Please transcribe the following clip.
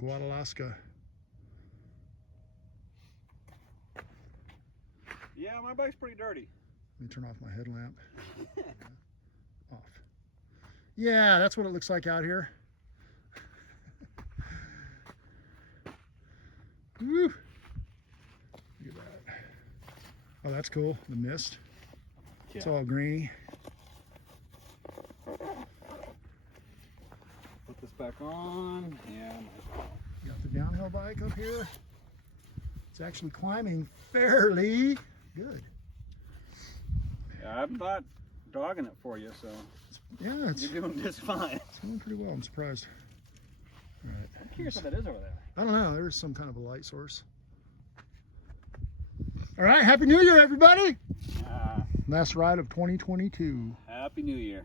Guadalaska. Yeah, my bike's pretty dirty. Let me turn off my headlamp. Off. Yeah, that's what it looks like out here. Woo! Look at that. Oh, that's cool. The mist. Yeah. It's all greeny. Put this back on, and Got the downhill bike up here. It's actually climbing fairly good. yeah, I'm not dogging it for you, so Yeah, it's you're doing just fine. going pretty well. I'm surprised. All right. I'm curious what that is over there. I don't know. There's some kind of a light source. All right. Happy New Year, everybody. Last ride of 2022. Happy New Year.